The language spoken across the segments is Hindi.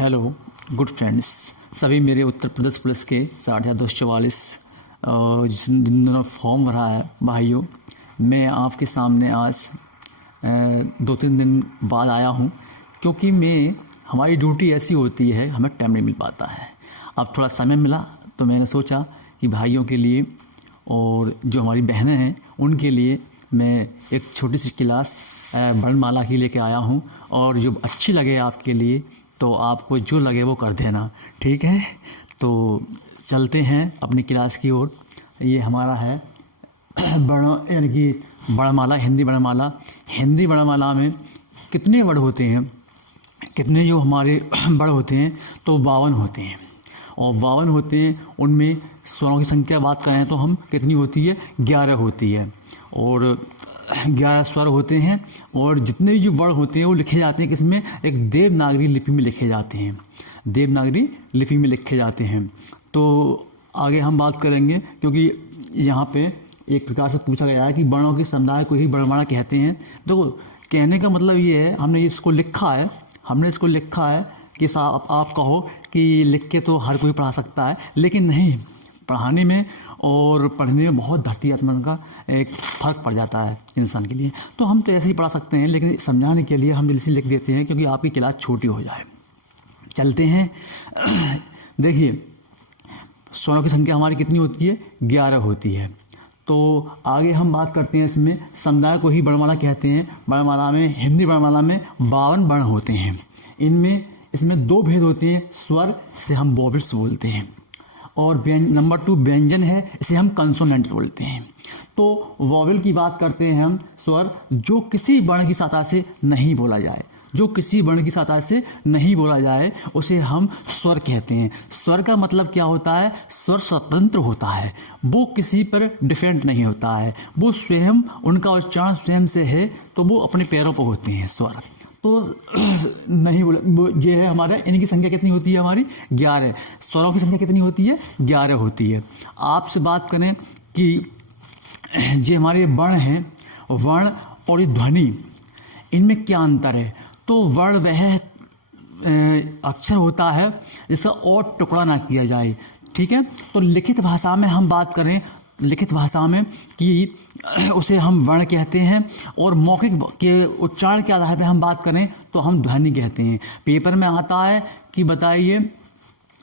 हेलो गुड फ्रेंड्स, सभी मेरे उत्तर प्रदेश पुलिस के 244 जिन दिनों फॉर्म भरा है भाइयों, मैं आपके सामने आज 2-3 दिन बाद आया हूँ क्योंकि हमारी ड्यूटी ऐसी होती है, हमें टाइम नहीं मिल पाता है। अब थोड़ा समय मिला तो मैंने सोचा कि भाइयों के लिए और जो हमारी बहनें हैं उनके लिए मैं एक छोटी सी क्लास वर्णमाला की लेके आया हूँ, और जो अच्छी लगे आपके लिए तो आपको जो लगे वो कर देना, ठीक है। तो चलते हैं अपनी क्लास की ओर। ये हमारा है यानी कि वर्णमाला, हिंदी वर्णमाला। हिंदी वर्णमाला में कितने वर्ड होते हैं, कितने जो हमारे वर्ड होते हैं तो 52 होते हैं, और 52 होते हैं। उनमें स्वरों की संख्या बात करें तो हम कितनी होती है, 11 होती है, और 11 स्वर होते हैं। और जितने भी जो वर्ड होते हैं वो लिखे जाते हैं किसमें, एक देवनागरी लिपि में लिखे जाते हैं, देवनागरी लिपि में लिखे जाते हैं। तो आगे हम बात करेंगे क्योंकि यहाँ पे एक प्रकार से पूछा गया है कि वर्णों के समुदाय को ही वर्णमाला कहते हैं। तो कहने का मतलब ये है, हमने इसको लिखा है कि साहब आप कहो कि लिख के तो हर कोई पढ़ा सकता है, लेकिन नहीं, पढ़ाने में और पढ़ने में बहुत धरती आसमान का एक फ़र्क पड़ जाता है इंसान के लिए। तो हम तो ऐसे ही पढ़ा सकते हैं, लेकिन समझाने के लिए हम जल्दी से लिख देते हैं क्योंकि आपकी क्लास छोटी हो जाए। चलते हैं। देखिए, स्वरों की संख्या हमारी कितनी होती है, 11 होती है। तो आगे हम बात करते हैं, इसमें समुदाय को ही वर्णमाला कहते हैं। वर्णमाला में, हिंदी वर्णमाला में 52 वर्ण होते हैं। इसमें 2 भेद होते हैं। स्वर से हम वोवेल्स बोलते हैं, और नंबर 2 व्यंजन है, इसे हम कंसोनेंट बोलते हैं। तो वोवेल की बात करते हैं हम, स्वर जो किसी वर्ण की सहायता से नहीं बोला जाए, उसे हम स्वर कहते हैं। स्वर का मतलब क्या होता है, स्वर स्वतंत्र होता है, वो किसी पर डिपेंड नहीं होता है, वो स्वयं, उनका उच्चारण स्वयं से है, तो वो अपने पैरों पर होते हैं स्वर। तो नहीं बोला ये है हमारा। इनकी संख्या कितनी होती है, हमारी 11। स्वरों की संख्या कितनी होती है, 11 होती है। आपसे बात करें कि जो हमारे वर्ण हैं, वर्ण और ध्वनि, इनमें क्या अंतर है। तो वर्ण वह अक्षर होता है जिसका और टुकड़ा ना किया जाए, ठीक है। तो लिखित भाषा में हम बात करें, लिखित भाषा में कि उसे हम वर्ण कहते हैं, और मौखिक के उच्चारण के आधार पर हम बात करें तो हम ध्वनि कहते हैं। पेपर में आता है कि बताइए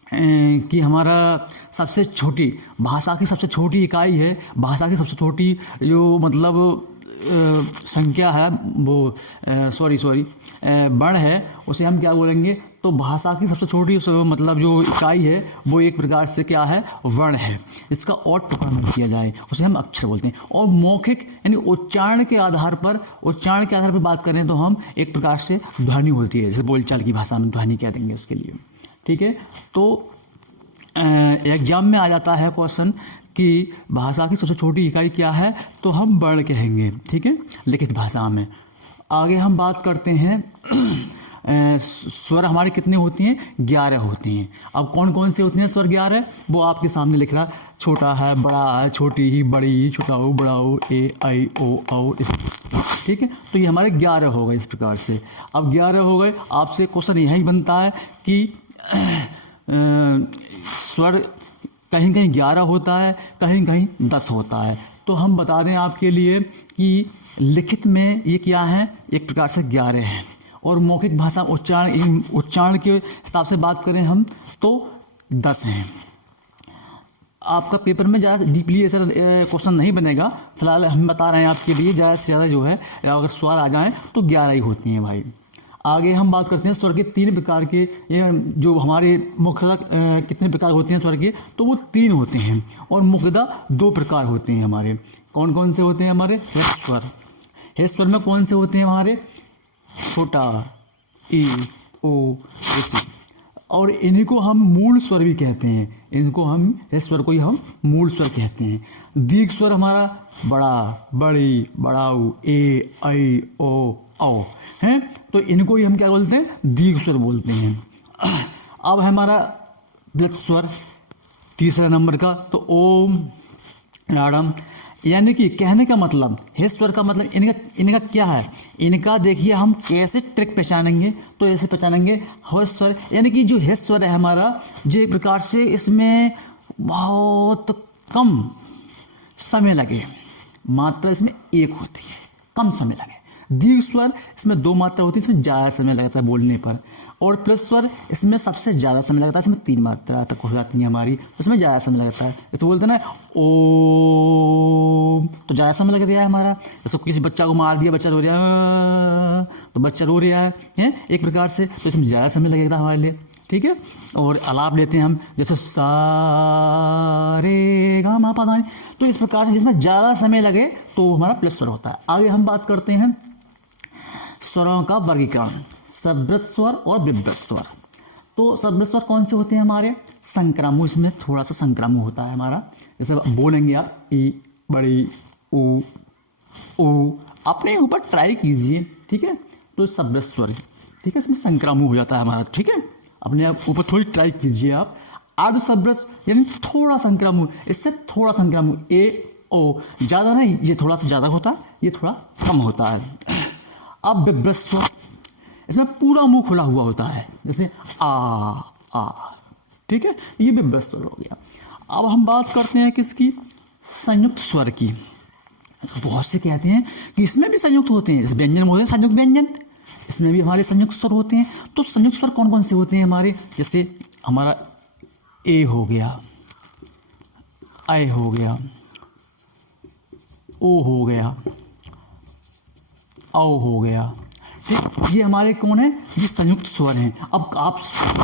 कि हमारा सबसे छोटी भाषा की सबसे छोटी इकाई है, भाषा की सबसे छोटी जो मतलब संख्या है, वो वर्ण है, उसे हम क्या बोलेंगे। तो भाषा की सबसे छोटी मतलब जो इकाई है वो एक प्रकार से क्या है, वर्ण है। इसका और टुकड़ा न किया जाए उसे हम अक्षर बोलते हैं। और मौखिक यानी उच्चारण के आधार पर बात करें तो हम एक प्रकार से ध्वनि होती है, जैसे बोलचाल की भाषा में ध्वनि कह देंगे उसके लिए, ठीक है। तो एग्जाम में आ जाता है क्वेश्चन कि भाषा की सबसे छोटी इकाई क्या है, तो हम वर्ण कहेंगे, ठीक है, लिखित भाषा में। आगे हम बात करते हैं स्वर हमारे कितने होती हैं, 11 होती हैं। अब कौन कौन से होते हैं स्वर 11, वो आपके सामने लिख रहा, छोटा है, बड़ा है, छोटी ही, बड़ी, छोटा हो, बड़ा हो, ए आई ओ औ, ठीक है। तो ये हमारे 11 हो गए इस प्रकार से। अब 11 हो गए, आपसे क्वेश्चन यही बनता है कि स्वर कहीं कहीं 11 होता है, कहीं कहीं 10 होता है। तो हम बता दें आपके लिए कि लिखित में ये क्या है, एक प्रकार से 11 है, और मौखिक भाषा उच्चारण के हिसाब से बात करें हम तो 10 हैं। आपका पेपर में ज़्यादा डीपली ऐसा क्वेश्चन नहीं बनेगा, फिलहाल हम बता रहे हैं आपके लिए, ज़्यादा से ज़्यादा जो है अगर सवाल आ जाए तो 11 ही होती हैं भाई। आगे हम बात करते हैं स्वर के 3 प्रकार के, जो हमारे मुख्यतः कितने प्रकार होते हैं स्वर के, तो वो 3 होते हैं, और मुख्यतः 2 प्रकार होते हैं हमारे। कौन कौन से होते हैं हमारे, ह्रस्व स्वर। ह्रस्व स्वर में कौन से होते हैं हमारे, छोटा, ई, ओ, ऐसे। और इनको हम मूल स्वर भी कहते हैं, ह्रस्व स्वर को ही हम मूल स्वर कहते हैं। दीर्घ स्वर हमारा बड़ा, बड़ी, बड़ाऊ, ए आई ओ औ हैं, तो इनको ही हम क्या बोलते हैं, दीर्घ स्वर बोलते हैं। अब हमारा प्लुत स्वर 3 नंबर का, तो ओम, लाडम, यानी कि कहने का मतलब हे स्वर का मतलब इनका क्या है, इनका देखिए हम कैसे ट्रिक पहचानेंगे, तो ऐसे पहचानेंगे हे स्वर, यानी कि जो हे स्वर है हमारा, जो एक प्रकार से इसमें बहुत कम समय लगे, मात्रा इसमें एक होती है, कम समय लगे। दीर्घ स्वर इसमें 2 मात्रा होती है, इसमें ज़्यादा समय लगता है बोलने पर, और प्लस स्वर इसमें सबसे ज़्यादा समय लगता है, इसमें 3 मात्रा तक हो जाती है हमारी, उसमें ज़्यादा समय लगता है। तो बोलते हैं ना ओम, तो ज़्यादा समय लग रहा है हमारा। जैसे किसी बच्चा को मार दिया, बच्चा रो रहा है, तो बच्चा रो रहा है एक प्रकार से, तो इसमें ज़्यादा समय लगेगा हमारे लिए, ठीक है। और आलाप लेते हैं हम, जैसे सा रे गा मा पा धा, तो इस प्रकार से जिसमें ज़्यादा समय लगे तो हमारा प्लस स्वर होता है। आगे हम बात करते हैं स्वरों का वर्गीकरण, सब्रत स्वर और विभ्रत स्वर। तो सब्रत स्वर कौन से होते हैं हमारे, संक्रामु, इसमें थोड़ा सा संक्रामु होता है हमारा। जैसे बोलेंगे आप ई बड़ी ओ, अपने ऊपर ट्राई कीजिए, ठीक है। तो सब्रत स्वर, ठीक है, इसमें संक्रामु हो जाता है हमारा, ठीक है। अपने आप ऊपर थोड़ी ट्राई कीजिए आप। आधु सब्रत यानी थोड़ा संक्रामु, इससे थोड़ा संक्रामु, ए ओ, ज़्यादा नहीं, ये थोड़ा सा ज़्यादा होता है, ये थोड़ा कम होता है। अब विभ्रत स्वर, इसमें पूरा मुंह खुला हुआ होता है, जैसे आ, ठीक है, ये विभ्रत स्वर हो गया। अब हम बात करते हैं किसकी, संयुक्त स्वर की। बहुत से कहते हैं कि इसमें भी संयुक्त होते हैं, जैसे व्यंजन में होते हैं संयुक्त व्यंजन, इसमें भी हमारे संयुक्त स्वर होते हैं। तो संयुक्त स्वर कौन कौन से होते हैं हमारे, जैसे हमारा ए हो गया, ऐ हो गया, ओ हो गया, औ हो गया, ठीक। ये हमारे कौन है, ये संयुक्त स्वर हैं। अब आप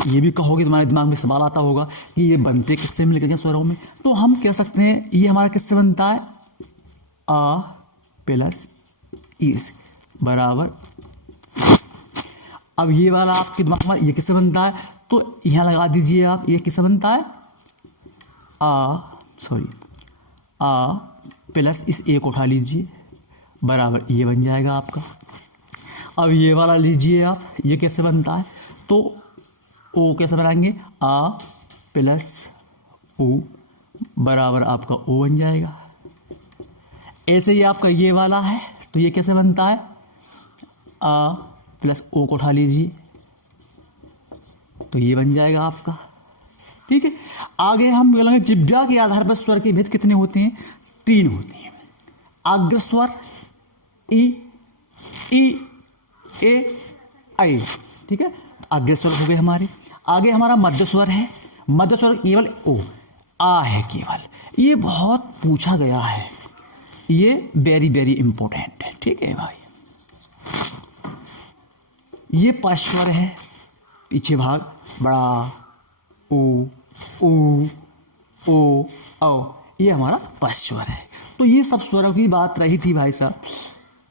ये भी कहोगे, तुम्हारे दिमाग में सवाल आता होगा कि ये बनते किससे मिलकर के स्वरों में, तो हम कह सकते हैं ये हमारा किससे बनता है, आ प्लस इस बराबर। अब ये वाला आपके दिमाग में ये किससे बनता है, तो यहाँ लगा दीजिए आप, ये किससे बनता है, आ प्लस इस ए को उठा लीजिए, बराबर ये बन जाएगा आपका। अब ये वाला लीजिए आप, ये कैसे बनता है, तो ओ कैसे बनाएंगे, आ प्लस ओ बराबर आपका ओ बन जाएगा। ऐसे ही आपका ये वाला है, तो ये कैसे बनता है, आ प्लस ओ को उठा लीजिए, तो ये बन जाएगा आपका, ठीक है। आगे हम बोलेंगे जिह्वा के आधार पर स्वर के भेद कितने होते हैं, 3 होते हैं। अग्र स्वर ई ए आई, ठीक है, अग्र स्वर हो गए हमारे। आगे हमारा मध्य स्वर है, मध्य स्वर केवल ओ, आ है केवल, ये बहुत पूछा गया है, ये वेरी वेरी इंपॉर्टेंट है, ठीक है भाई। ये पश्वर है, पीछे भाग बड़ा ओ औ, ये हमारा पश्वर है। तो ये सब स्वरों की बात रही थी भाई साहब,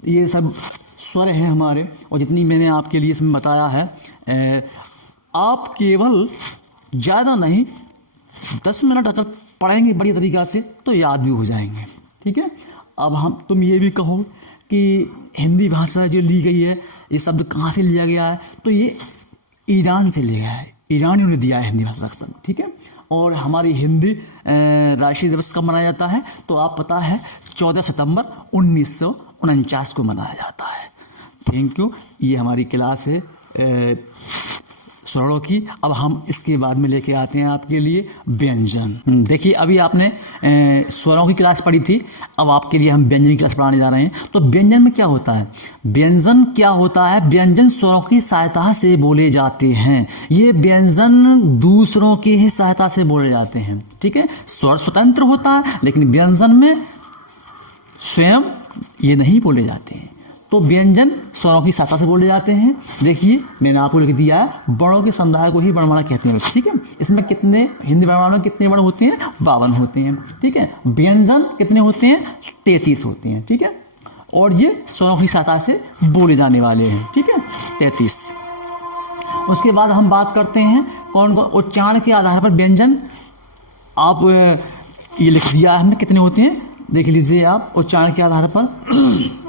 ये सब स्वर हैं हमारे, और जितनी मैंने आपके लिए इसमें बताया है, आप केवल ज़्यादा नहीं 10 मिनट अगर पढ़ेंगे बढ़िया तरीक़ा से तो याद भी हो जाएंगे, ठीक है। अब तुम ये भी कहो कि हिंदी भाषा जो ली गई है, ये शब्द कहाँ से लिया गया है, तो ये ईरान से लिया है, ईरानियों ने दिया है हिंदी भाषा का शब्द, ठीक है। और हमारी हिंदी राष्ट्रीय दिवस कब मनाया जाता है, तो आप पता है 14 सितंबर 1949 को मनाया जाता है। थैंक यू, ये हमारी क्लास है स्वरों की। अब हम इसके बाद में लेके आते हैं आपके लिए व्यंजन। देखिए अभी आपने स्वरों की क्लास पढ़ी थी, अब आपके लिए हम व्यंजन की क्लास पढ़ाने जा रहे हैं। तो व्यंजन में क्या होता है, व्यंजन क्या होता है, व्यंजन स्वरों की सहायता से बोले जाते हैं। ये व्यंजन दूसरों की ही सहायता से बोले जाते हैं, ठीक है। स्वर स्वतंत्र होता है, लेकिन व्यंजन में स्वयं ये नहीं बोले जाते हैं। तो व्यंजन स्वरों की सहायता से बोले जाते हैं। देखिए मैंने आपको लिख दिया है, वर्णों के समुदाय को ही वर्णमाला कहते हैं, ठीक है। इसमें कितने हिंदी वर्णमाला में कितने वर्ण होते हैं, 52 होते हैं, ठीक है। व्यंजन कितने होते हैं, 33 होते हैं, ठीक है। और ये स्वरों की सहायता से बोले जाने वाले हैं, ठीक है, 33। उसके बाद हम बात करते हैं कौन कौन उच्चारण के आधार पर व्यंजन, आप ये लिख दिया है हमने कितने होते हैं, देख लीजिए आप उच्चारण के आधार पर।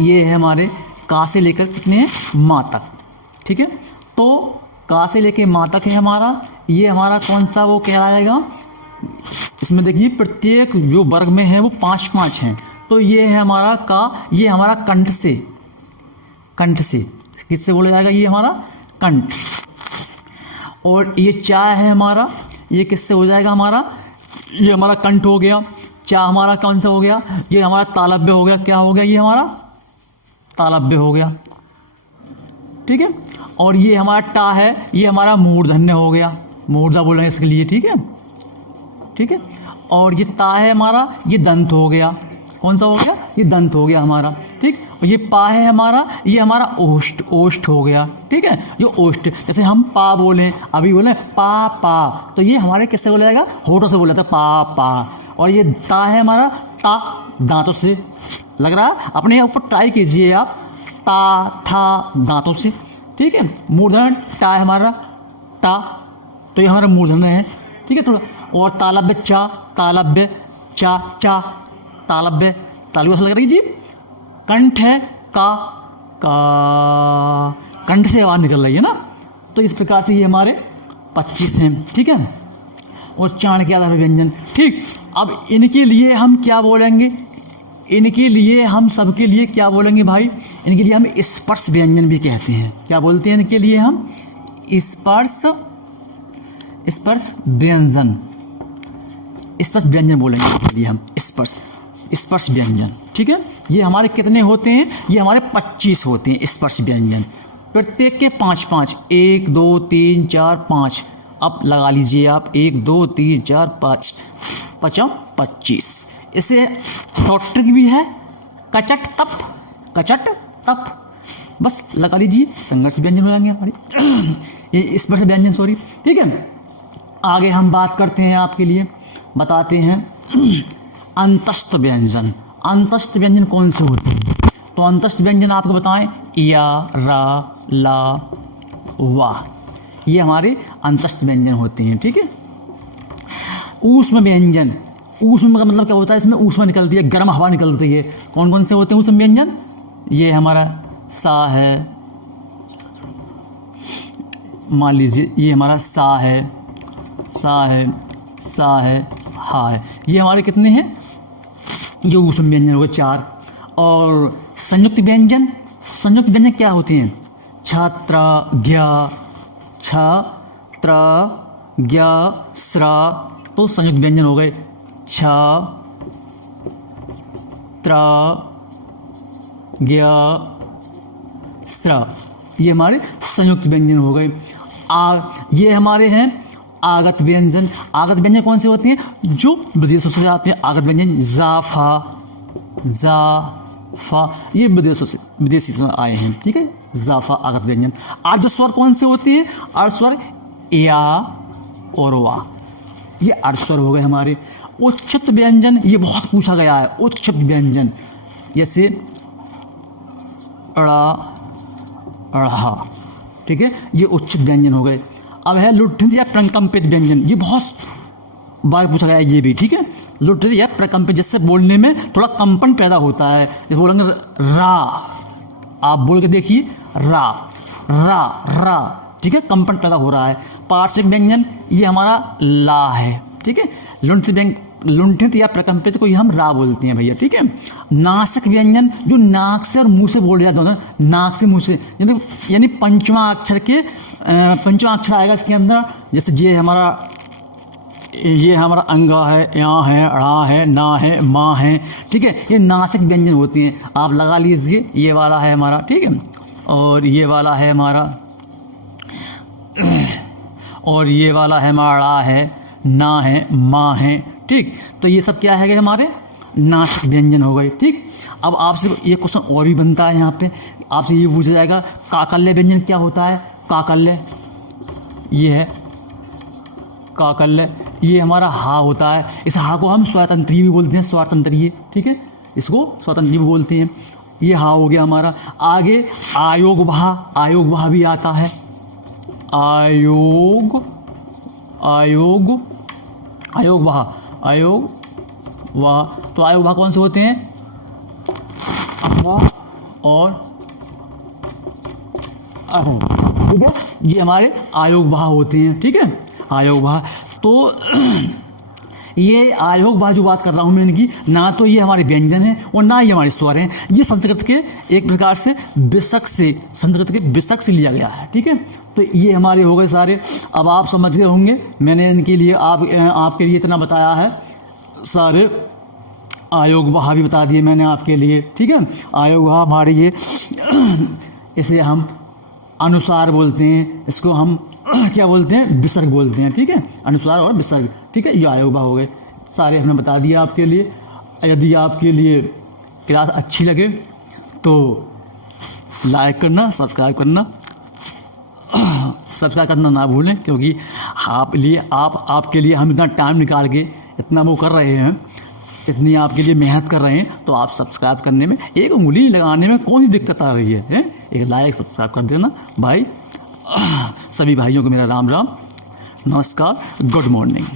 ये है हमारे का से लेकर कितने हैं, माँ तक, ठीक है। तो का से लेकर माँ तक है हमारा, ये हमारा कौन सा वो कहलाएगा, इसमें देखिए प्रत्येक जो वर्ग में है वो 5-5 हैं। तो ये है हमारा का, ये हमारा कंठ से, कंठ से किससे बोला जाएगा, ये हमारा कंठ। और ये चा है हमारा, ये किससे हो जाएगा हमारा, ये हमारा कंठ हो गया। चा हमारा कौन सा हो गया, ये हमारा तालव्य हो गया। क्या हो गया, ये हमारा तालव्य हो गया, ठीक है। और ये हमारा टा है, ये हमारा मूर्धन्य हो गया, मूर्धा बोलेंगे इसके लिए, ठीक है, ठीक है। और ये ता है हमारा, ये दंत हो गया। कौन सा हो गया, ये दंत हो गया हमारा, ठीक। और ये पा है हमारा, ये हमारा ओष्ठ, ओष्ठ हो गया, ठीक है। ये ओष्ठ, जैसे हम पा बोलें, अभी बोले पा पा, तो ये हमारे कैसे बोला जाएगा, होठों से बोला जाता है पा पा। और ये ता है हमारा, ता दांतों से, लग रहा है, अपने ऊपर ट्राई कीजिए आप, ता था दांतों से, ठीक है। मूर्धन टा है हमारा, टा, तो ये हमारा मूर्धन है, ठीक है थोड़ा। और तालव्य चा, तालव्य चा, चा तालव्य, तालव्य लग रही जी। कंठ है का, कंठ से आवाज निकल रही है ना। तो इस प्रकार से ये हमारे 25 हैं, ठीक है। और चाण के आधार पर व्यंजन, ठीक। अब इनके लिए हम क्या बोलेंगे, इनके लिए हम सबके लिए क्या बोलेंगे भाई, इनके लिए हम स्पर्श व्यंजन भी कहते हैं। क्या बोलते हैं इनके लिए हम, स्पर्श, स्पर्श व्यंजन, स्पर्श व्यंजन बोलेंगे इनके लिए हम, स्पर्श, स्पर्श व्यंजन, ठीक है। ये हमारे कितने होते हैं, ये हमारे 25 होते हैं स्पर्श व्यंजन, प्रत्येक के 5-5, 1 2 3 4 5। अब लगा लीजिए आप, 1 2 3 4 5, 25। इसे शॉर्ट ट्रिक भी है, कचट तप, कचट तप, बस लगा लीजिए, संघर्ष व्यंजन हो जाएंगे हमारे ये स्पर्श व्यंजन, सॉरी, ठीक है। आगे हम बात करते हैं, आपके लिए बताते हैं अंतस्थ व्यंजन। अंतस्थ व्यंजन कौन से होते हैं, तो अंतस्थ व्यंजन आपको बताएं, या, रा, ला, वा, ये हमारे अंतस्थ व्यंजन होते हैं, ठीक है। ऊष्म व्यंजन, ऊष्म का मतलब क्या होता है, इसमें ऊष्मा निकलती है, गर्म हवा निकलती है। कौन कौन से होते हैं ऊष्म व्यंजन, ये हमारा सा है, मान लीजिए ये हमारा सा है, सा है, सा है, हा है, ये हमारे कितने हैं, जो ऊष्म व्यंजन हो गए 4। और संयुक्त व्यंजन, संयुक्त व्यंजन क्या होते हैं, छात्र ज्ञा, छात्र ज्ञा स्रा, तो संयुक्त व्यंजन हो गए छ, त्र, ज्ञा स्रा, ये हमारे संयुक्त व्यंजन हो गए। ये हमारे हैं आगत व्यंजन। आगत व्यंजन कौन से होते हैं, जो विदेशों से आते हैं। आगत व्यंजन जाफा, जाफा, ये विदेशों से, विदेशी से आए हैं, ठीक है, जाफा आगत व्यंजन। अर्ध स्वर कौन से होते हैं, अर्ध स्वर या और वा, ये अर्ध स्वर हो गए हमारे। उच्चत व्यंजन, ये बहुत पूछा गया है, उच्चत व्यंजन, जैसे अड़ा, अढ़ा, ठीक है, ये उच्चत व्यंजन हो गए। अब है लुठित या प्रकंपित व्यंजन, ये बहुत बार पूछा गया है ये भी, ठीक है। लुठित या प्रकंपित, जिससे बोलने में थोड़ा कंपन पैदा होता है, जैसे बोलेंगे रा, आप बोल के देखिए रा, रा, रा, ठीक है, कंपन पैदा हो रहा है। पार्श्विक व्यंजन, ये हमारा ला है, ठीक है। लुंठित या प्रकंपित को हम रा बोलते हैं भैया, ठीक है। नासिक व्यंजन, जो नाक से और मुंह से बोले जाते हैं, नाक से मुंह से, यानी पंचवा अक्षर के, पंचवा अक्षर आएगा इसके अंदर, जैसे ये हमारा अंगा है, या है, अड़ा है, ना है, माँ है, ठीक है, ये नासिक व्यंजन होते हैं। आप लगा लीजिए, ये वाला है हमारा, ठीक है, और ये वाला है हमारा, और ये वाला है हमारा है, ना है, माँ है, ठीक। तो ये सब क्या है हमारे नासिक व्यंजन हो गए, ठीक। अब आपसे ये क्वेश्चन और भी बनता है, यहाँ पे आपसे ये पूछा जाएगा काकल्य व्यंजन क्या होता है। काकल्य, ये है काकल्य, ये हमारा हा होता है। इस हा को हम स्वतंत्रीय भी बोलते हैं, स्वतंत्रीय, ठीक है, इसको स्वतंत्रीय भी बोलते हैं। ये हा हो गया हमारा। आगे आयोग वहा, आयोग वहा भी आता है, आयोग, आयोग, आयोग वहा, आयोग वाह, तो आयोग वाह कौन से होते हैं, और ठीक है, ये हमारे आयोग वाह होते हैं, ठीक है, आयोग वाह। तो ये आयोग बाजू बात कर रहा हूँ मैं इनकी, ना तो ये हमारे व्यंजन है और ना ही हमारे स्वर हैं। ये संस्कृत के एक प्रकार से विषक से, संस्कृत के विषक से लिया गया है। ठीक है, तो ये हमारे हो गए सारे। अब आप समझ गए होंगे, मैंने इनके लिए आपके लिए इतना बताया है, सारे आयोग वहाँ भी बता दिए मैंने आपके लिए। ठीक है, आयोग वहाँ हमारे ये इसे हम अनुसार बोलते हैं, इसको हम क्या बोलते हैं, विसर्ग बोलते हैं। ठीक है, अनुसार और विसर्ग। ठीक है, ये आयोग वहाँ हो गए सारे, हमने बता दिया आपके लिए। यदि आपके लिए क्लास अच्छी लगे तो लाइक करना, सब्सक्राइब करना ना भूलें, क्योंकि आपके लिए हम इतना टाइम निकाल के इतना वो कर रहे हैं, इतनी आपके लिए मेहनत कर रहे हैं, तो आप सब्सक्राइब करने में, एक उंगली लगाने में कौन सी दिक्कत आ रही है? एक लाइक सब्सक्राइब कर देना भाई। सभी भाइयों को मेरा राम राम, नमस्कार, गुड मॉर्निंग।